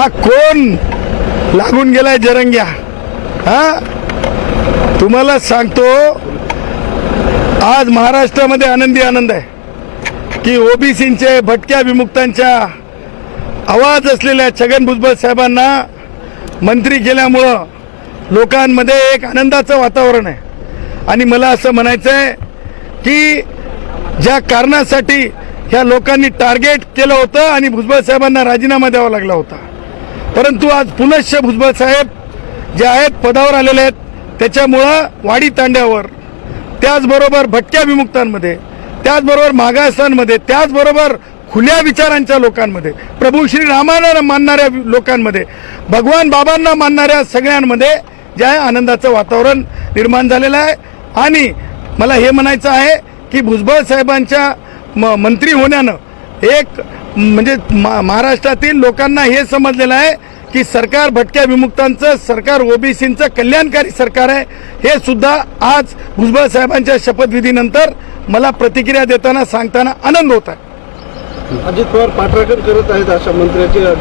हा कोण लागून गेलाय जरंग्या? हा? तुम्हाला सांगतो आज महाराष्ट्रामध्ये आनंदी आनंद आहे. की ओबीसींचे भटक्या विमुक्तांच्या आवाज असलेल्या छगन भुजबळ साहेबांना मंत्री केल्यामुळं लोकांमध्ये एक आनंदाचं वातावरण आहे. आणि मला असं म्हणायचं आहे की ज्या कारणासाठी ह्या लोकांनी टार्गेट केलं होतं आणि भुजबळ साहेबांना राजीनामा द्यावा लागला होता. परंतु आज पुनश्च भुजबळ साहेब जे आहेत पदावर आलेले आहेत त्याच्यामुळं वाडी तांड्यावर त्याचबरोबर भटक्या विमुक्तांमध्ये त्याचबरोबर मागासांमध्ये त्याचबरोबर खुल्या विचारांच्या लोकांमध्ये प्रभू श्री रामाला मानणाऱ्या लोकांमध्ये भगवान बाबांना मानणाऱ्या सगळ्यांमध्ये जे आहे आनंदाचं वातावरण निर्माण झालेलं आहे. आणि मला हे म्हणायचं आहे की भुजबळ साहेबांच्या म मंत्री होण्यानं एक म्हणजे मा- महाराष्ट्रातील लोकांना हे समजलेलं आहे की सरकार भटक्या विमुक्तांचं सरकार ओबीसीचं कल्याणकारी सरकार आहे. हे सुद्धा आज भुजबळ साहेबांच्या शपथविधीनंतर मला प्रतिक्रिया देताना सांगताना आनंद होत आहे. अजित पवार पाठराखण करत आहेत अशा मंत्र्याची आहे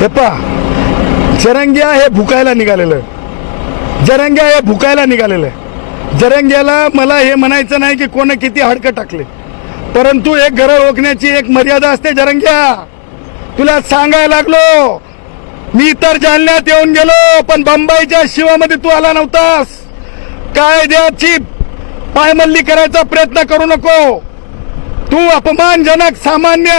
हे पहा जरंग्या हे भुकायला निघालेलं आहे. जरंग्या हे भुकायला निघालेलं आहे. जरंग्याला मला हे म्हणायचं नाही की कोण किती हाडकं टाकले. परंतु एक घर ओळखण्याची एक मर्यादा असते जरंग्या तुला सांगायला लागलो मी तर जालन्यात येऊन गेलो पण बंबईच्या शिवामध्ये तू आला नव्हतास. कायद्याची पायमल्ली करायचा प्रयत्न करू नको. तू अपमानजनक सामान्य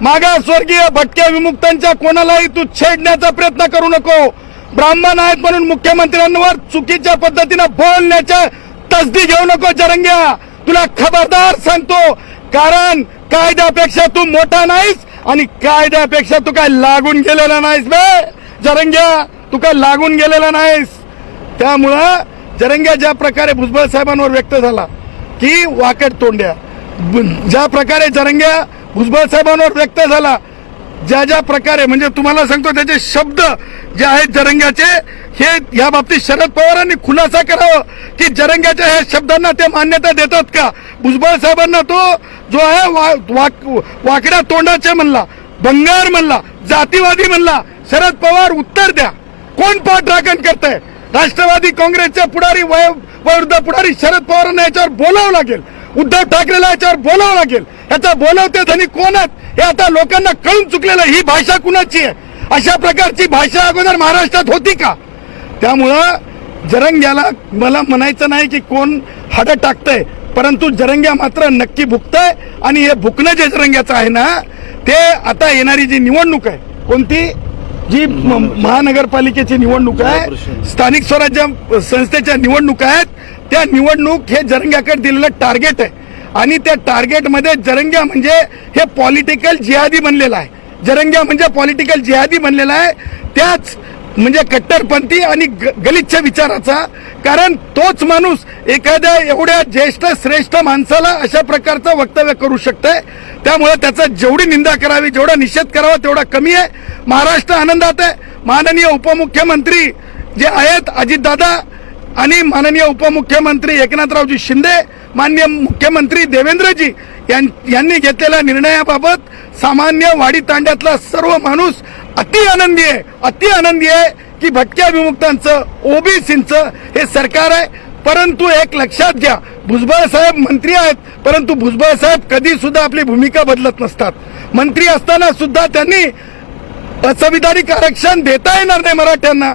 मागासवर्गीय भटक्या विमुक्तांच्या कोणालाही तू छेडण्याचा प्रयत्न करू नको. ब्राह्मण आहेत म्हणून मुख्यमंत्र्यांवर चुकीच्या पद्धतीनं बोलण्याच्या तसदी घेऊ नको जरंग्या तुला खबरदार सांगतो कारण कायद्यापेक्षा तू मोठा नाहीस आणि कायद्यापेक्षा तू काय लागून गेलेला नाहीस बे. जरंग्या तू काय लागून गेलेला नाहीस. त्यामुळं जरंग्या ज्या प्रकारे भुजबळ साहेबांवर व्यक्त झाला की वाकड तोंड्या. ज्या प्रकारे जरंग्या भुजबळ साहेबांवर व्यक्त झाला ज्या ज्या प्रकारे म्हणजे तुम्हाला सांगतो त्याचे शब्द जे आहेत जरंग्याचे हे या बाबतीत शरद पवारांनी खुलासा करावं की जरंग्याच्या ह्या शब्दांना ते मान्यता देतात का? भुजबळ साहेबांना तो जो आहे वा- वाक- वाकड्या तोंडाचे म्हणला बंगार म्हणला जातीवादी म्हणला शरद पवार उत्तर द्या. कोण पाठराखण करताय? राष्ट्रवादी काँग्रेसच्या पुढारी वय वयोवृद्ध पुढारी शरद पवारांना याच्यावर बोलावं लागेल. उद्धव ठाकरेला याच्यावर बोलावं लागेल. याचा बोलवते धनी कोण आहेत? हे आता लोकांना कळून चुकलेलं आहे. ही भाषा कुणाची आहे? अशा प्रकारची भाषा अगोदर महाराष्ट्रात होती का? त्यामुळं जरंग्याला मला म्हणायचं नाही की कोण हाडं टाकतंय परंतु जरंग्या मात्र नक्की भुकतंय आणि हे भुकणं जे जरंग्याचं आहे ना ते आता येणारी जी निवडणूक आहे कोणती? जी महानगरपालिकेची. निवडणूक आहे स्थानिक स्वराज्य संस्थेच्या निवडणुका आहेत त्या निवडणूक हे जरंग्याकडे दिलेलं टार्गेट आहे. आणि त्या टार्गेटमध्ये जरंग्या म्हणजे हे पॉलिटिकल जिहादी बनलेलं आहे. जरंग्या म्हणजे पॉलिटिकल जिहादी बनलेला आहे. त्याच म्हणजे कट्टरपंथी आणि ग- गलिच्छ विचाराचा. कारण तोच माणूस एखाद्या एवढ्या ज्येष्ठ श्रेष्ठ माणसाला अशा प्रकारचं वक्तव्य करू शकतंय. त्यामुळे त्याचा जेवढी निंदा करावी जेवढा निषेध करावा तेवढा कमी आहे. महाराष्ट्र आनंदात आहे. माननीय उपमुख्यमंत्री जे आहेत अजितदादा आणि माननीय उपमुख्यमंत्री एकनाथरावजी शिंदे माननीय मुख्यमंत्री देवेंद्रजी यां- यांनी घेतलेल्या निर्णयाबाबत सामान्य वाडी तांड्यातला सर्व माणूस अति आनंदी आहे. अति आनंदी आहे की भटक्या विमुक्तांचं ओबीसींचं हे सरकार आहे. परंतु एक लक्षात घ्या भुजबळ साहेब मंत्री आहेत परंतु भुजबळ साहेब कधी सुद्धा आपली भूमिका बदलत नसतात. मंत्री असताना सुद्धा त्यांनी असंविधानिक आरक्षण देता येणार नाही मराठ्यांना.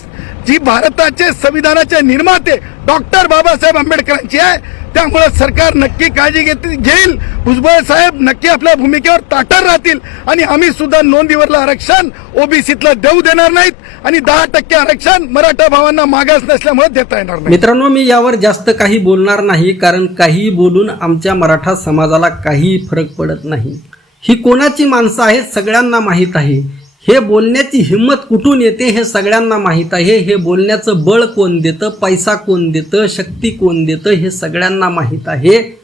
जी भारताचे संविधानाचे निर्माते डॉक्टर बाबासाहेब आंबेडकरांची आहे त्यामुळे सरकार नक्की काळजी घेत घेईल. भुजबळ साहेब नक्की आपल्या भूमिकेवर ताटर राहतील. आणि आम्ही सुद्धा नोंदीवरलं आरक्षण ओबीसीतलं देऊ देणार नाहीत. आणि दहा टक्के आरक्षण मराठा भावांना मागास नसल्यामुळे देता येणार नाही. मित्रांनो मी यावर जास्त काही बोलणार नाही कारण काही बोलून आमच्या मराठा समाजाला काही फरक पडत नाही. ही कोणाची माणसं आहेत सगळ्यांना माहीत आहे. हे बोलण्याची हिंमत कुठून येते हे सगळ्यांना माहीत आहे. हे बोलण्याचं बळ कोण देतं? पैसा कोण देतं? शक्ती कोण देतं? हे सगळ्यांना माहीत आहे.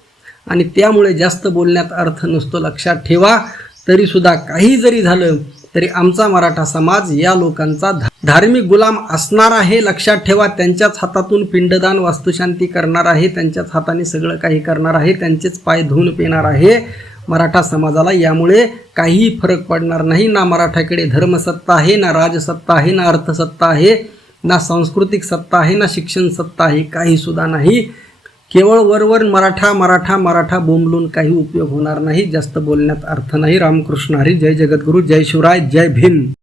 आणि त्यामुळे जास्त बोलण्यात अर्थ नसतो. लक्षात ठेवा. तरीसुद्धा काही जरी झालं तरी आमचा मराठा समाज या लोकांचा धा- धार्मिक गुलाम असणार आहे. लक्षात ठेवा. त्यांच्याच हातातून पिंडदान वास्तुशांती करणार आहे. त्यांच्याच हाताने सगळं काही करणार आहे. त्यांचेच पाय धुवून पिणार आहे. मराठा समाजाला. यामुळे काहीही फरक पडणार नाही. ना मराठाकडे धर्मसत्ता आहे ना राजसत्ता आहे ना अर्थसत्ता आहे ना सांस्कृतिक सत्ता आहे ना शिक्षण सत्ता आहे. काही सुद्धा नाही. केवळ वरवर मराठा मराठा मराठा बोंबलून काही उपयोग होणार नाही. जास्त बोलण्यात अर्थ नाही. रामकृष्ण हरी. जय जगद्गुरू. जय शिवराय. जय भीम.